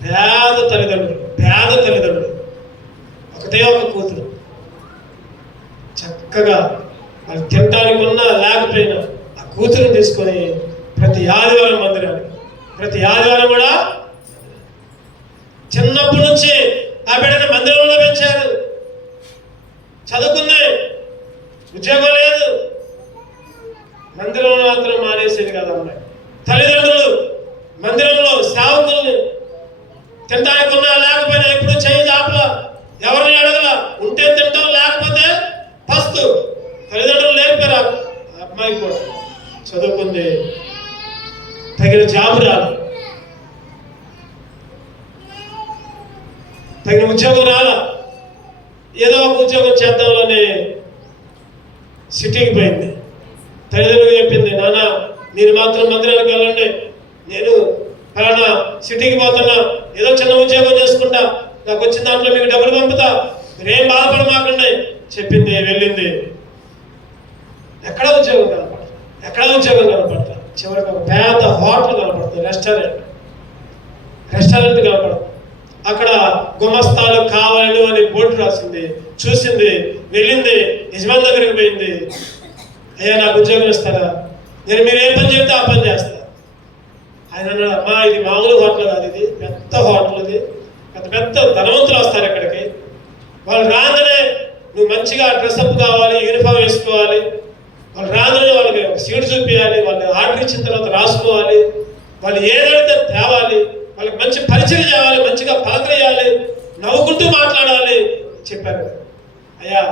పేద తల్లిదండ్రులు ఒకటే ఒక కూతురు, చక్కగా వాళ్ళు తినడానికి ఉన్నా లేకపోయినా ఆ కూతురుని తీసుకొని ప్రతి ఆదివారం మందిరానికి, ప్రతి ఆదివారం కూడా చిన్నప్పటి నుంచి ఆ బిడ్డని మందిరంలో పెంచారు. చదువుకుంది, ఉద్యోగం లేదు, మందిరంలో మాత్రం మానేసేది కదా అమ్మాయి. తల్లిదండ్రులు మందిరంలో సేవకుల్ని తినడానికి ఉన్నా లేకపోయినా ఎప్పుడు చేయి చాపలా, ఎవరిని అడగల, ఉంటే తింటాం లేకపోతే పస్తు. తల్లిదండ్రులు నేర్పారు ఆ అమ్మాయికి కూడా. చదువుకుంది, తగిన జాబు రాదు, తగిన ఉద్యోగం రాలా. ఏదో ఒక ఉద్యోగం చేద్దామని సిటీకి పోయింది. తల్లిదండ్రులు చెప్పింది, నాన్న మీరు మాత్రం మందిరానికి వెళ్ళండి, నేను ఫలానా సిటీకి పోతున్నా, ఏదో చిన్న ఉద్యోగం చేసుకుంటా, నాకు వచ్చిన దాంట్లో మీకు డబ్బులు పంపుతా, మీరేం బాధపడమాకండి చెప్పింది. వెళ్ళింది, ఎక్కడ ఉద్యోగం కనపడతా, చివరికి ఒక పేద హోటల్ కనపడుతుంది, రెస్టారెంట్ కనపడుతుంది. అక్కడ గుమస్తాలు కావాలి అని బోర్డు రాసింది, చూసింది, వెళ్ళింది, యజమాని దగ్గరికి పోయింది. అయ్యా నాకు ఉద్యోగం ఇస్తారా? మీరు ఏ పని చెప్తే ఆ పని చేస్తా. ఆయన అన్నాడు, అమ్మా ఇది మామూలు హోటల్ కాదు, ఇది పెద్ద హోటల్, ఇది పెద్ద ధనవంతులు వస్తారు ఇక్కడికి. వాళ్ళు రాగానే నువ్వు మంచిగా డ్రెస్అప్ కావాలి, యూనిఫామ్ వేసుకోవాలి, వాళ్ళు రాగానే వాళ్ళకి సీట్ చూపించాలి, వాళ్ళు ఆర్డర్ ఇచ్చిన తర్వాత రాసుకోవాలి, వాళ్ళు ఏదైతే తేవాలి, వాళ్ళకి మంచి పరిచయం చేయాలి, మంచిగా పలకరేయాలి, నవ్వుకుంటూ మాట్లాడాలి చెప్పారు. అయ్యా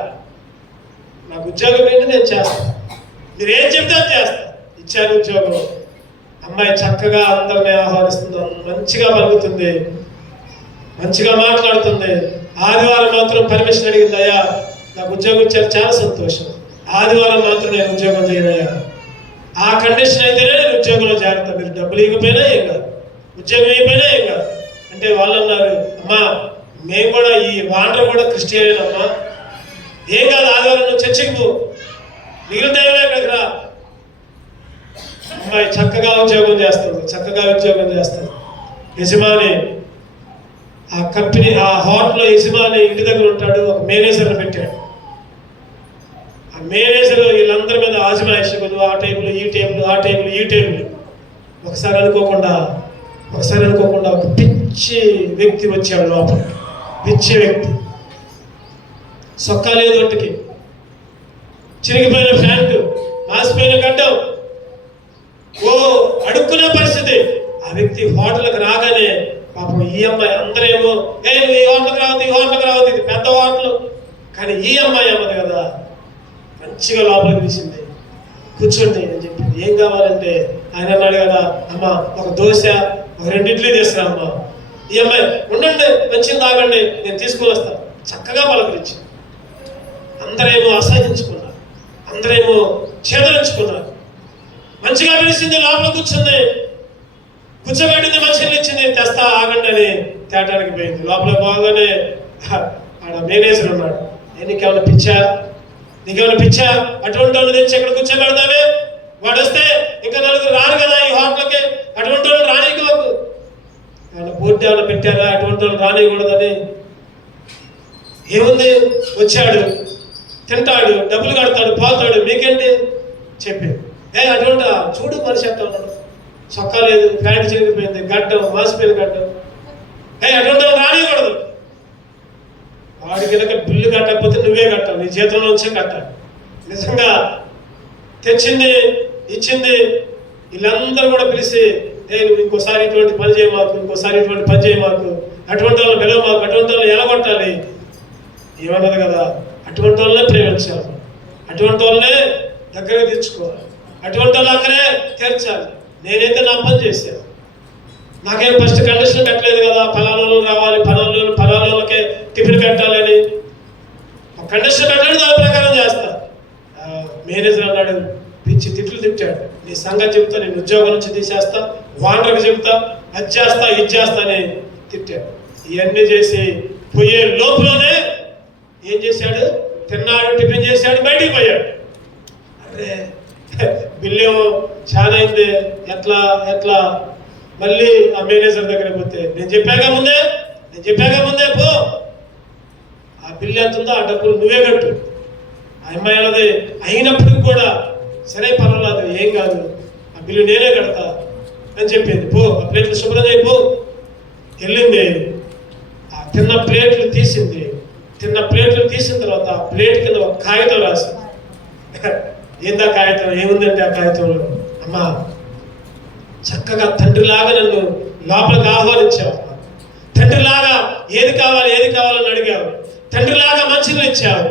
నాకు ఉద్యోగం ఏంటి, నేను చేస్తాను, మీరేం చెప్తే అది చేస్తా. ఇచ్చారు ఉద్యోగం. అమ్మాయి చక్కగా అందరినీ ఆహ్వానిస్తుంది, మంచిగా పలుకుతుంది, మంచిగా మాట్లాడుతుంది. ఆదివారం మాత్రం పర్మిషన్ అడిగింది, అయ్యా నాకు ఉద్యోగం ఇచ్చారు, చాలా సంతోషం, ఆదివారం మాత్రం నేను ఉద్యోగం చేయనయ్యా, ఆ కండిషన్ అయితేనే నేను ఉద్యోగంలో చేరుతాను, మీరు డబ్బులు ఇవ్వకపోయినా ఏం కాదు, ఉద్యోగం అయిపోయినా ఏం కాదు అంటే. వాళ్ళు అన్నారు, అమ్మా మేము కూడా ఈ వాండర్ కూడా క్రిస్టియన్ అమ్మా, ఏం కాదు, ఆదివారం నువ్వు చర్చికి పో, మిగిలిన టైంలో ఇక్కడికి రా. అమ్మాయి చక్కగా ఉద్యోగం చేస్తుంది. యజమాని ఆ కంపెనీ, ఆ హోటల్లో యజమాని ఇంటి దగ్గర ఉంటాడు, ఒక మేనేజర్ని పెట్టాడు. ఆ మేనేజర్ వీళ్ళందరి మీద ఆజమాయిషకులు, ఆ టేబుల్ ఈ టేబుల్. ఒకసారి అనుకోకుండా ఒక పిచ్చి వ్యక్తి వచ్చాడు లోపల. పిచ్చి వ్యక్తి, సొక్కా లేదు, ఒంటికి చిరిగిపోయిన ప్యాంటు, మాసిపోయిన గడ్డం, అడుక్కునే పరిస్థితి. ఆ వ్యక్తి హోటల్కి రాగానే పాపం ఈ అమ్మాయి, అందరేమో ఈ హోటల్కి రావద్దు, ఇది పెద్ద హోటల్, కానీ ఈ అమ్మాయి అమ్మది కదా, మంచిగా లోపలికి తీసింది. కూర్చోండి అని చెప్పింది. ఏం కావాలంటే ఆయన అన్నాడు కదా, అమ్మ ఒక దోశ, ఒక 2 ఇడ్లీ తెస్తున్నా అమ్మ. ఈ అమ్మాయి, ఉండండి మంచిగా తాగండి, నేను తీసుకుని వస్తాను, చక్కగా పలకరించి. అందరేమో అసహించుకున్నారు, అందరేమో చేదరించుకున్నారు. మంచిగా పిలిచింది, లోపల కూర్చోబెట్టింది, మంచిగా ఇచ్చింది, తెస్తా ఆగండి అని తేటానికి పోయింది. లోపల పోగానే ఆడ మేనేజర్ ఉన్నాడు, నీకేమైనా పిచ్చా, అటువంటి వాళ్ళు తెచ్చి ఎక్కడ కూర్చోబెడతావే, వాడు వస్తే ఇంకా 4 రారు కదా ఈ హోటల్కి, అటువంటి వాళ్ళు రానివ్వకు, ఏమైనా బోర్డు ఏమైనా పెట్టారా, అటువంటి వాళ్ళు రానియకూడదని. ఏముంది, వచ్చాడు, తింటాడు, డబ్బులు కడతాడు, పోతాడు, మీకేంటి చెప్పింది. అటువంటి చూడు మనిషి ఎట్లా ఉన్నాడు, చొక్కా లేదు, ప్యాంటు చిరిగిపోయింది, గడ్డం మాసిపోయిన గడ్డం, అటువంటి వాళ్ళు రానియకూడదు. వాడికి కనుక బిల్లు కట్టకపోతే నువ్వే కట్టాలి, నీ చేతిలో నుంచే కట్టాలి. నిజంగా తెచ్చింది, ఇచ్చింది. వీళ్ళందరూ కూడా పిలిచి, నువ్వు ఇంకోసారి ఇటువంటి పని చేయమాకు, అటువంటి వాళ్ళని పిలవమాకు, అటువంటి వాళ్ళని ఎలగొట్టాలి. ఏమన్నది కదా, అటువంటి వాళ్ళనే ప్రేమించాలి, అటువంటి వాళ్ళనే దగ్గర తెచ్చుకోవాలి, అటువంటి వాళ్ళు అక్కడే తీర్చాలి. నేనైతే నా పని చేశాను, నాకేం ఫస్ట్ కండిషన్ పెట్టలేదు కదా, ఫలానాలు రావాలి, ఫలానాలకే టిఫిన్ పెట్టాలని కండిషన్ పెట్టాడు, దాని ప్రకారం చేస్తా. మేనేజర్ అన్నాడు, పిచ్చి తిట్లు తిట్టాడు, నీ సంగతి చెప్తా, నేను ఉద్యోగం నుంచి తీసేస్తా, వానర్కి చెప్తా, అది చేస్తా ఇది చేస్తా అని తిట్టాడు. ఇవన్నీ చేసి పోయే లోపలనే ఏం చేశాడు, తిన్నాడు, టిఫిన్ చేశాడు, బయటికి పోయాడు. అరే బిల్లేమో చాలా అయింది, ఎట్లా మళ్ళీ ఆ మేనేజర్ దగ్గర పోతే, నేను చెప్పాక ముందే పో, ఆ బిల్లు ఎంత ఉందో ఆ డబ్బులు నువ్వే కట్టు. ఆ అమ్మాయి అన్నది అయినప్పటికి కూడా సరే పర్వాలేదు, ఏం కాదు, ఆ బిల్లు నేనే కడతా అని చెప్పింది. పో, ఆ ప్లేట్లు శుభ్రం అయిపో. వెళ్ళింది, ఆ తిన్న ప్లేట్లు తీసింది. తిన్న ప్లేట్లు తీసిన తర్వాత ఆ ప్లేట్ కింద ఒక కాగితం రాసింది. ఏందా కాగితం? ఏముందంటే ఆ కాగితంలో, అమ్మా చక్కగా తండ్రిలాగా నన్ను లోపలికి ఆహ్వానించావు, తండ్రిలాగా ఏది కావాలని అడిగావు, తండ్రిలాగా మంచిగా ఇచ్చావు,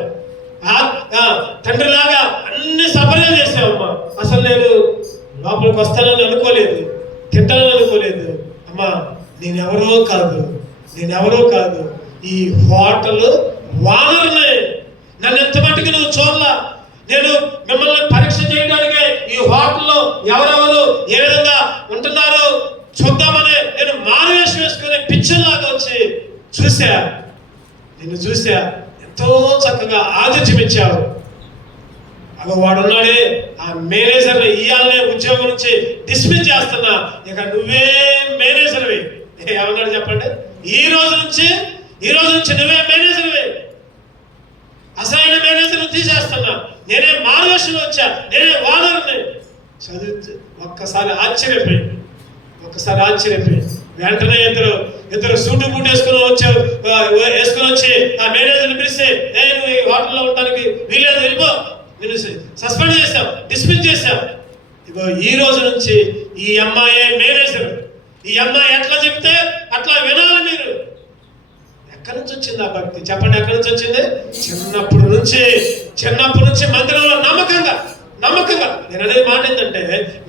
తండ్రిలాగా అన్ని సఫలం చేసావమ్మా. అసలు నేను లోపలికి వస్తానని అనుకోలేదు, తింటానని అనుకోలేదు. అమ్మా నేనెవరో కాదు, ఈ హోటల్ వానర్ని. నన్ను ఎంత మట్టుకు నువ్వు చూడలా. నేను మిమ్మల్ని పరీక్ష చేయడానికి ఈ హోటల్లో ఎవరెవరు ఏ విధంగా ఉంటున్నారో చూద్దామని నేను మారువేషం వేసుకుని పిచ్చర్లాగా వచ్చి నిన్ను చూసా, ఎంతో చక్కగా ఆతిథ్యం ఇచ్చావు. అగో వాడున్నాడే, ఆ మేనేజర్ని ఇయాలనే ఉద్యోగం నుంచి డిస్మిస్ చేస్తున్నా, ఇక నువ్వే మేనేజర్వి. ఏమన్నాడు చెప్పండి? ఈ రోజు నుంచి నువ్వే మేనేజర్వి, అసలైన మేనేజర్ తీసేస్తున్నా, నేనే మారువేషంలో వచ్చా, నేనే వానర్ని. చదివి ఒక్కసారి ఆశ్చర్యపోయి వెంటనే ఇద్దరు సూటు బూట్ వేసుకుని వచ్చి ఆ మేనేజర్ని పిలిస్తే, నువ్వు ఈ హోటల్లో ఉండడానికి వీలేదు, వెళ్ళిపో, నేను సస్పెండ్ చేశాం, డిస్మిస్ చేశాం. ఇగో ఈ రోజు నుంచి ఈ అమ్మాయే మేనేజర్. ఈ అమ్మాయి ఎట్లా చెప్తే అట్లా వినాలి మీరు. ఎక్కడి నుంచి వచ్చింది ఆ భక్తి? చెప్పండి, ఎక్కడి నుంచి వచ్చింది? చిన్నప్పటి నుంచి మందిరంలో నమ్మకంగా నేను అనేది మాట ఏంటంటే,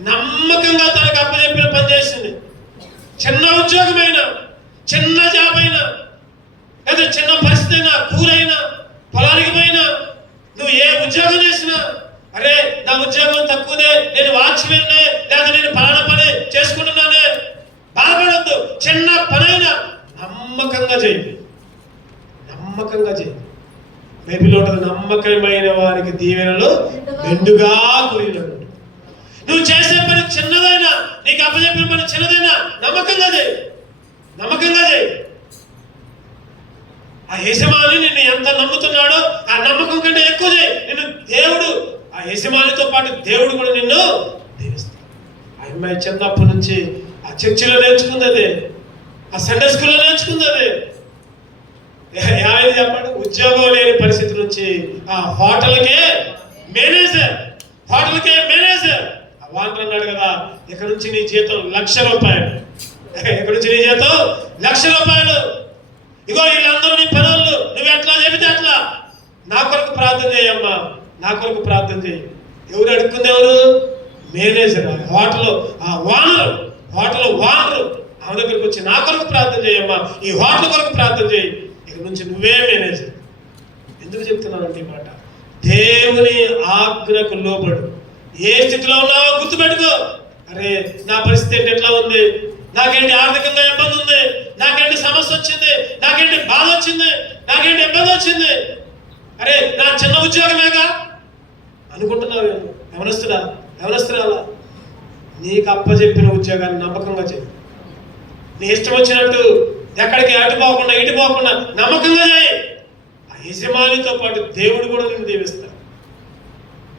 నమ్మకంగా తనకు అప్పచెప్పిన పని చేసింది. చిన్న ఉద్యోగమైనా, చిన్న జాబ్ అయినా, లేదా చిన్న పరిస్థితి అయినా, కూరైనా, పొలానికి పోయినా, నువ్వు ఏ ఉద్యోగం చేసినా, అరే నా ఉద్యోగం తక్కువదే, నేను వాచ్మెన్నే, లేదా నేను పలానా పని చేసుకుంటున్నానే, బాధపడద్దు. చిన్న పనైనా నమ్మకంగా చేయి. బైబిల్లో నమ్మకమైన వారికి దీవెనలు మెండుగా కురినట్టు. నువ్వు చేసే పని చిన్నదైనా, నీకు అప్పచెప్పిన పని చిన్నదైనా నమ్మకంగా చేయి. ఆ యజమాని నిన్ను ఎంత నమ్ముతున్నాడో ఆ నమ్మకం కంటే ఎక్కువ చేయి. నిన్ను దేవుడు, ఆ యజమానితో పాటు దేవుడు కూడా నిన్ను దీవిస్తాడు. ఆ అమ్మాయి చిన్నప్పటి నుంచి ఆ చర్చిలో నేర్చుకుంది అదే, ఆ సండే స్కూల్లో నేర్చుకుంది అదే. ఏమైంది చెప్పండి? ఉద్యోగం లేని పరిస్థితి నుంచి ఆ హోటల్కే మేనేజర్. వాంటర్ అన్నాడు కదా, ఇక్కడ నుంచి నీ జీతం ₹1,00,000. ఇగో వీళ్ళందరూ నీ పనులు నువ్వు ఎట్లా చెబితే అట్లా. నా కొరకు ప్రార్థన చేయమ్మా, నా కొరకు ప్రార్థన చేయి. ఎవరు అడుక్కుంది? ఎవరు? మేనేజర్. హోటల్ వానరు ఆమె దగ్గరికి వచ్చి నా కొరకు ప్రార్థన చేయమ్మా, ఈ హోటల్ కొరకు ప్రార్థన చేయి, ఇక నుంచి నువ్వే మేనేజర్. ఎందుకు చెప్తున్నానంటే ఈ మాట, దేవుని ఆజ్ఞకు లోబడు. ఏ స్థితిలో ఉన్నావో గుర్తుపెట్టుకో. అరే నా పరిస్థితి ఏంటి, ఎట్లా ఉంది, నాకేంటి ఆర్థికంగా ఇబ్బంది ఉంది, నాకేంటి సమస్య వచ్చింది, నాకేంటి బాధ వచ్చింది, నాకేంటి ఇబ్బంది వచ్చింది, అరే నా చిన్న ఉద్యోగమేగా అనుకుంటున్నావు. ఎవరొస్తున్నా నీకు అప్పచెప్పిన ఉద్యోగాన్ని నమ్మకంగా చేయి. నీ ఇష్టం వచ్చినట్టు ఎక్కడికి అటు పోకుండా ఇటు పోకుండా నమ్మకంగా చేయి. ఆ యజమానితో పాటు దేవుడు కూడా నిన్ను దీవిస్తాడు.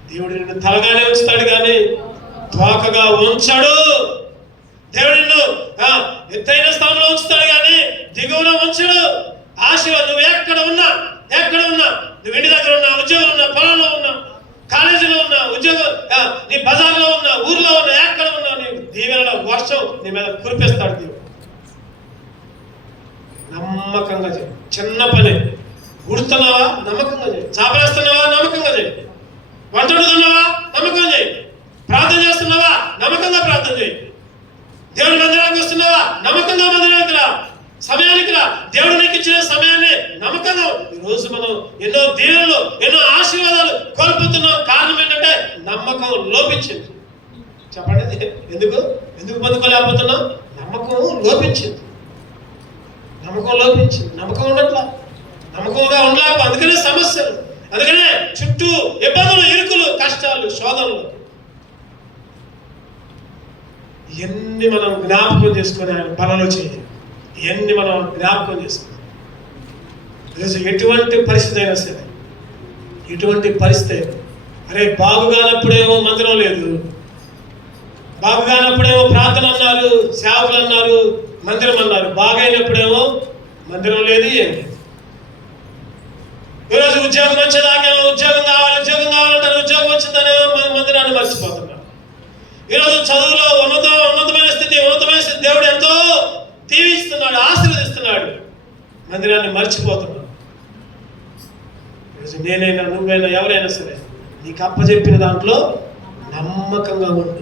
దేవుడు నిన్ను తలగానే ఉంచుతాడు కానీ తోకగా ఉంచాడు. దేవుడు నిన్ను ఎత్తైన స్థానంలో ఉంచుతాడు కానీ దిగువన ఉంచడు. ఆశీర్వాదం నువ్వు ఎక్కడ ఉన్నా నువ్వు ఇంటి దగ్గర ఉన్నా, ఉద్యోగంలో ఉన్నా, పొలంలో ఉన్నా, కాలేజీలో ఉన్నా, ఉద్యోగం నీ బజార్లో ఉన్నా, ఊర్లో ఉన్నా, ఎక్కడ ఉన్నా నీ దీవెనల వర్షం నీ మీద కురిపిస్తాడు దేవుడు. నమ్మకంగా చేయి. చిన్న పని ఉడుతున్నావా నమ్మకంగా చేయి, చాపలేస్తున్నావా నమ్మకంగా చేయి, వంట వండుతున్నావా నమ్మకంగా చేయి, ప్రార్థన చేస్తున్నావా నమ్మకంగా ప్రార్థన చేయి. దేవుని మందిరానికి వస్తున్నావా? నమ్మకంగా మందిరానికి రా, సమయానికి రా. దేవుడు నీకు ఇచ్చిన సమయాన్ని నమ్మకంగా. ఈరోజు మనం ఎన్నో దీవెనలు, ఎన్నో ఆశీర్వాదాలు కోల్పోతున్నాం. కారణం ఏంటంటే నమ్మకం లోపించింది. చెప్పండి, ఎందుకు పొందుకోలేకపోతున్నాం? నమ్మకం లోపించింది. నమ్మకం ఉండట్లా, నమ్మకంగా ఉండలేక. అందుకనే సమస్యలు, అందుకనే చుట్టూ ఇబ్బందులు, ఇరుకులు, కష్టాలు, శోధనలు. ఇవన్నీ మనం జ్ఞాపకం చేసుకొని ఆయన పనులు చేయాలి. ఇవన్నీ మనం జ్ఞాపకం చేసుకోవాలి. ఈరోజు ఎటువంటి పరిస్థితి అయినా సరే, ఎటువంటి పరిస్థితి అయినా, అరే బాగుగానప్పుడేమో మందిరం లేదు, బాగుగానప్పుడేమో ప్రార్థన అన్నారు, సేవకులు అన్నారు, మందిరం అన్నారు. బాగైనప్పుడేమో మందిరం లేదు, ఏం లేదు. ఈరోజు ఉద్యోగం వచ్చేదాకేమో ఉద్యోగం కావాలంటారు, ఉద్యోగం వచ్చిందనేమో మందిరాన్ని మర్చిపోతున్నారు. ఈరోజు చదువులో ఉన్నతమైన స్థితి దేవుడు ఎంతో దీవిస్తున్నాడు, ఆశీర్వదిస్తున్నాడు. మందిరాన్ని మర్చిపోతున్నాడు. ఈరోజు నేనైనా, నువ్వైనా, ఎవరైనా సరే నీకు అప్పచెప్పిన దాంట్లో నమ్మకంగా ఉండు.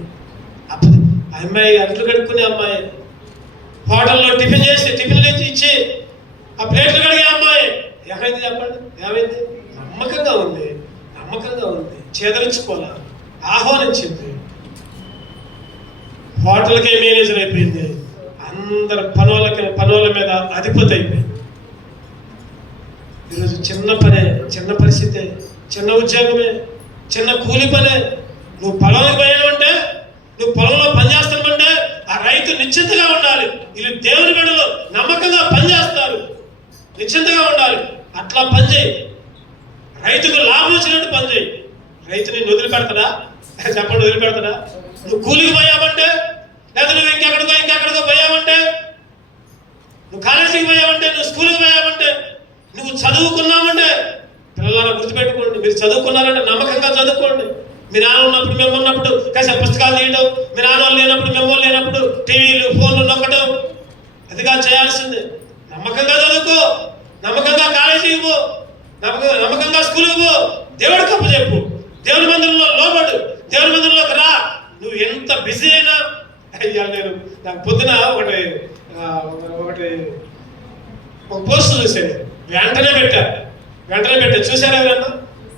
అమ్మాయి అంట్లు కడుక్కునే అమ్మాయి, హోటల్లో టిఫిన్లు ఇచ్చి ఆ ప్లేట్లు కడిగే అమ్మాయి ఏమైంది చెప్పండి? ఏమైంది? నమ్మకంగా ఉంది. చేదరించుకోవాలా, ఆహ్వానించింది. హోటల్కే మేనేజర్ అయిపోయింది. అందరు పనుల మీద అధిపతి అయిపోయింది. ఈరోజు చిన్న పరిస్థితే, చిన్న ఉద్యోగమే, చిన్న కూలి పనే. నువ్వు పొలంకి పోయావంటే, నువ్వు పొలంలో పనిచేస్తానంటే ఆ రైతు నిశ్చింతగా ఉండాలి. వీళ్ళు దేవుని బిడ్డలు నమ్మకంగా పనిచేస్తారు, నిశ్చింతగా ఉండాలి. అట్లా పనిచేయి. రైతుకు లాభం వచ్చినట్టు పనిచేయి. రైతుని వదిలిపెడతాడా? చెప్పండి, వదిలిపెడతాడా? నువ్వు కూలికి పోయావంటే, లేదా నువ్వు ఇంకెక్కడికో పోయావంటే, నువ్వు కాలేజీకి పోయావంటే, నువ్వు స్కూల్కి పోయావంటే, నువ్వు చదువుకున్నావంటే, పిల్లలను గుర్తుపెట్టుకోండి. మీరు చదువుకున్నారంటే నమ్మకంగా చదువుకోండి. మీ నాన్న ఉన్నప్పుడు, మేము ఉన్నప్పుడు కాసేపు పుస్తకాలు తీయడం, మీ నాన్న లేనప్పుడు, మేము లేనప్పుడు టీవీలు, ఫోన్లు నొక్కడం, అదిగా చేయాల్సిందే. నమ్మకంగా చదువుకో, నమ్మకంగా కాలేజీకి పో, నమ్మకంగా స్కూల్కి పో. దేవుడికి అప్పచెప్పు, దేవుని మందిరంలో లోబడు, దేవుని మందిరంలోకి రా. నువ్వు ఎంత బిజీ అయినా. నేను నాకు పొద్దున ఒక పోస్ట్ చూసాను, వెంటనే పెట్టా. చూసారా ఎవరన్నా?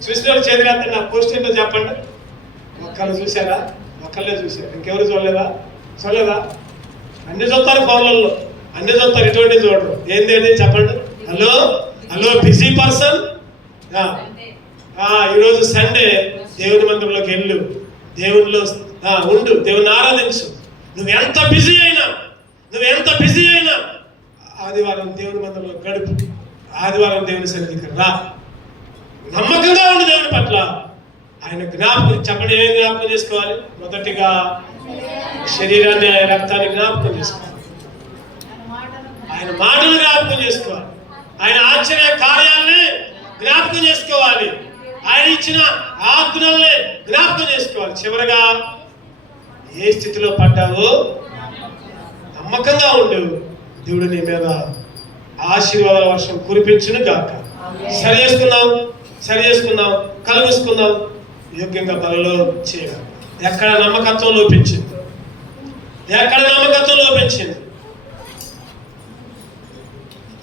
చూసిన వాళ్ళు చేతి రాత్రి నా పోస్ట్ ఏంటో చెప్పండి. ఒక్కళ్ళు చూసారా? ఒక్కళ్ళే చూసారు, ఇంకెవరు చూడలేదా? అన్ని చూస్తారు, ఫోన్లలో అన్ని చూస్తారు, ఇటువంటి చూడరు. ఏంది చెప్పండి. Hello busy person. ఈరోజు సండే దేవుని మందిరంలోకి వెళ్ళు, దేవునిలో ఉండు, దేవుని ఆరాధించు. నువ్వు ఎంత బిజీ అయినా ఆదివారం దేవుని మందిరంలో గడుపు, ఆదివారం దేవుని సన్నిధికి రా. నమ్మకంగా ఉండు దేవుని పట్ల. ఆయన జ్ఞాపకం, చెప్పండి, ఏం జ్ఞాపకం చేసుకోవాలి? మొదటిగా శరీరాన్ని, రక్తాన్ని జ్ఞాపకం చేసుకోవాలి. ఆయన మాటలు జ్ఞాపకం చేసుకోవాలి. ఆయన ఆశ్చర్య కార్యాలని జ్ఞాపకం చేసుకోవాలి. ఆయన ఇచ్చిన ఆజ్ఞల్ని జ్ఞాపకం చేసుకోవాలి. చివరగా ఏ స్థితిలో పడ్డావో నమ్మకంగా ఉండు. దేవుడు నీ మీద ఆశీర్వాదాల వర్షం కురిపించును గాక. సరి చేసుకుందాం, కలుగుసుకుందాం, యోగ్యంగా బలలో చేయాలి. ఎక్కడ నమ్మకత్వం లోపించింది?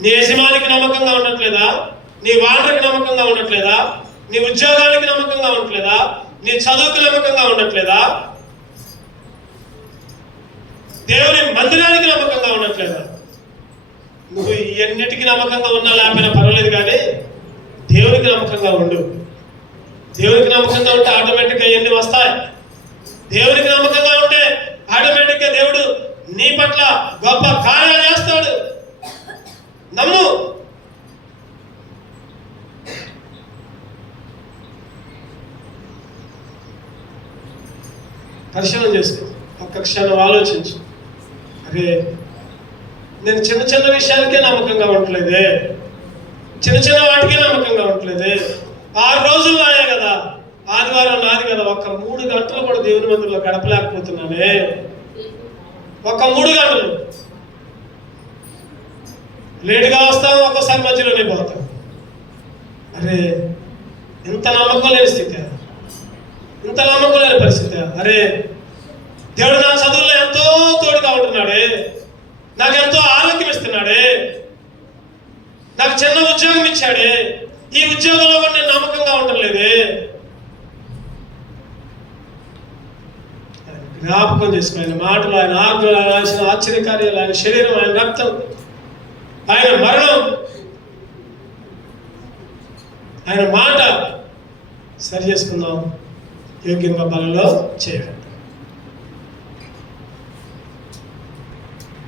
నీ యజమానికి నమ్మకంగా ఉండట్లేదా? నీ వానరికి నమ్మకంగా ఉండట్లేదా? నీ ఉద్యోగానికి నమ్మకంగా ఉండట్లేదా? నీ చదువుకి నమ్మకంగా ఉండట్లేదా? దేవుని మందిరానికి నమ్మకంగా ఉండట్లేదా? నువ్వు ఇవన్నిటికీ నమ్మకంగా ఉన్నా లేకపోయినా పర్వాలేదు, కానీ దేవునికి నమ్మకంగా ఉండు. దేవునికి నమ్మకంగా ఉంటే ఆటోమేటిక్గా ఇవన్నీ వస్తాయి. దేవునికి నమ్మకంగా ఉంటే ఆటోమేటిక్గా దేవుడు నీ పట్ల గొప్ప కార్యాలు చేస్తాడు. నమ్ము. పరిశీలన చేసుకో, ఒక్క క్షణం ఆలోచించు. అరే, నేను చిన్న విషయాలకే నమ్మకంగా ఉండట్లేదే, చిన్న వాటికే నమ్మకంగా ఉండట్లేదే. 6 రోజులు నాయే కదా, ఆదివారం నాది కదా, ఒక్క 3 గంటలు కూడా దేవుని మందిరంలో గడపలేకపోతున్నానే. ఒక్క 3 గంటలు లేటుగా వస్తాం, ఒక్కోసారి మధ్యలోనే పోతాం. అరే, ఇంత నమ్మకం లేని స్థితి, ఇంత నమ్మకం లేని పరిస్థితి. అరే, దేవుడు నా చదువుల్లో ఎంతో తోడుగా ఉంటున్నాడే, నాకు ఎంతో ఆరోగ్యం ఇస్తున్నాడే, నాకు చిన్న ఉద్యోగం ఇచ్చాడే, ఈ ఉద్యోగంలో కూడా నేను నమ్మకంగా ఉండలేదే. జ్ఞాపకం చేసుకో, ఆయన మాటలు, ఆయన ఆజ్ఞలు, ఆయన ఆశ్చర్యకార్యాలు, ఆయన శరీరం, ఆయన రక్తం, ఆయన మరణం, ఆయన మాట సరి చేసుకుందాం, యోగ్యంగా బలలో చేయాలి.